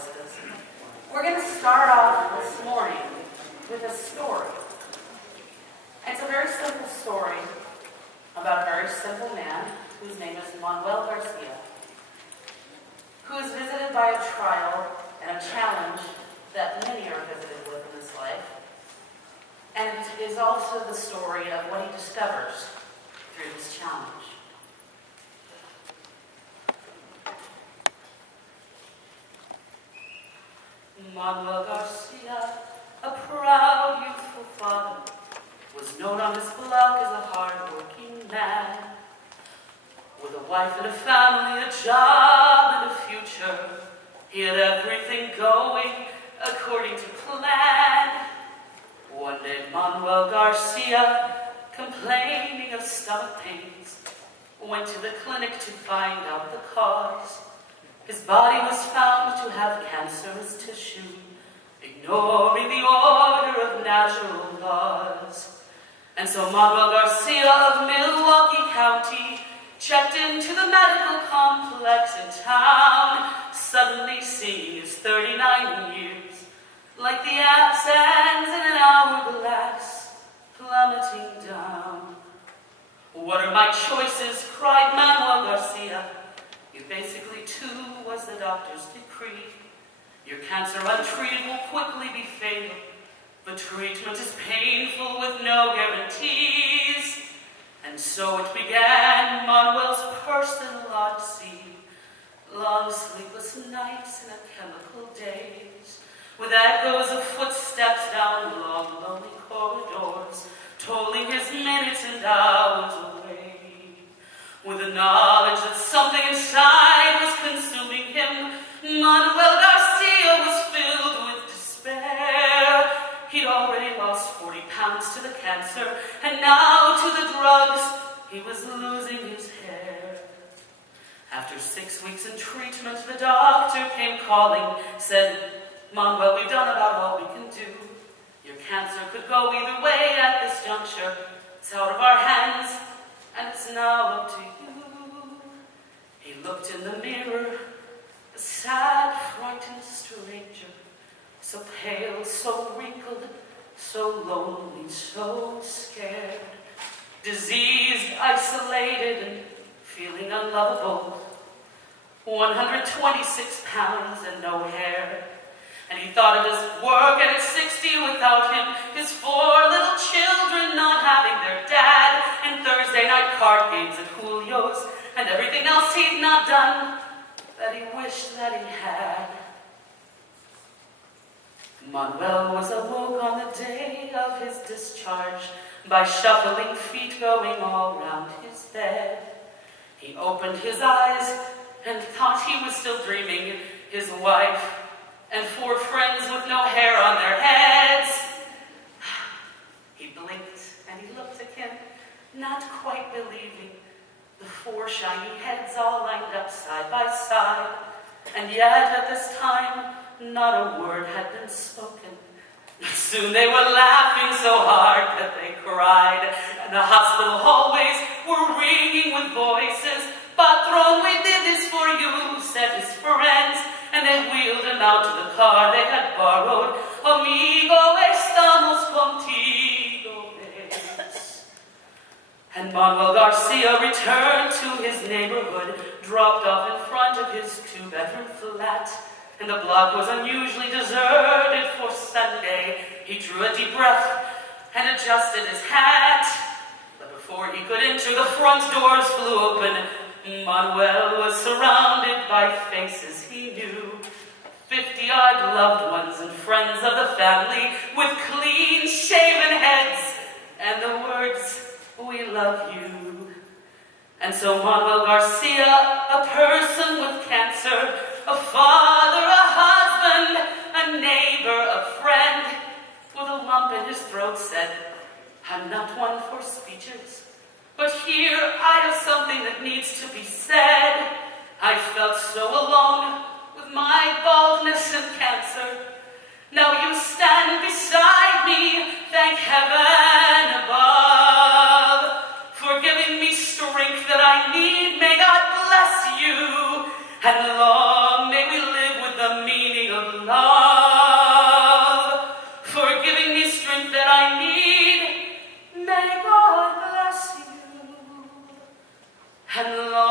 voices. We're going to start off this morning with a story. It's a very simple story about a very simple man whose name is Manuel Garcia, who is visited by a trial and a challenge that many are visited with in this life, and is also the story of what he discovers through this challenge. Manuel Garcia, a proud youthful father, was known on his block as a hard-working man. With a wife and a family, a job and a future, he had everything going according to plan. One day, Manuel Garcia, complaining of stomach pains, went to the clinic to find out the cause. His body was found to have cancerous tissue, ignoring the order of natural laws. And so Manuel Garcia of Milwaukee County checked into the medical complex in town, suddenly seeing his 39 years like the sands in an hourglass plummeting down. What are my choices? Cried Manuel Garcia. You basically too was the doctor's decree. Your cancer untreated will quickly be fatal, but treatment is painful with no guarantees. And so it began, Manuel's personal odyssey. Long sleepless nights and chemical days, with echoes of footsteps down long, lonely corridors, tolling his minutes and hours away. With the knowledge that something inside was consuming him, Manuel Garcia was filled with despair. He'd already lost 40 pounds to the cancer, and now to the drugs, he was losing his hair. After 6 weeks in treatment, the doctor came calling, said, Manuel, we've done about all we can do. Your cancer could go either way at this juncture. It's out of our hands, and it's now up to you. He looked in the mirror, a sad, frightened stranger, so pale, so wrinkled, so lonely, so scared, diseased, isolated, and feeling unlovable. 126 pounds and no hair. And he thought of his work and at 60 without him, his 4 little children not having their dad, and Thursday night card games at Julio's, and everything else he'd not done that he wished that he had. Manuel was awoke on the day of his discharge by shuffling feet going all round his bed. He opened his eyes and thought he was still dreaming. His wife and 4 friends with no hair on their heads. He blinked and he looked again, not quite believing the 4 shiny heads all lined up side by side. And yet at this time, not a word had been spoken. But soon they were laughing so hard that they cried, and the hospital hallways were ringing with voices. Patron, we did this for you, said his friends, and they wheeled him out to the car they had borrowed. Amigo, estamos contigo, ves. And Manuel Garcia returned to his neighborhood, dropped off in front of his 2-bedroom flat, and the block was unusually deserted for Sunday. He drew a deep breath and adjusted his hat. But before he could enter, the front doors flew open. Manuel was surrounded by faces he knew, 50-odd loved ones and friends of the family with clean-shaven heads and the words, "We love you." And so Manuel Garcia, a person with cancer, a father, a husband, a neighbor, a friend, with a lump in his throat said, I'm not one for speeches, but here I have something that needs to be said. I felt so alone with my baldness and cancer. Now you stand beside me, thank heaven above, for giving me strength that I need. May God bless you, and long may we live with the meaning strength that I need. May God bless you and long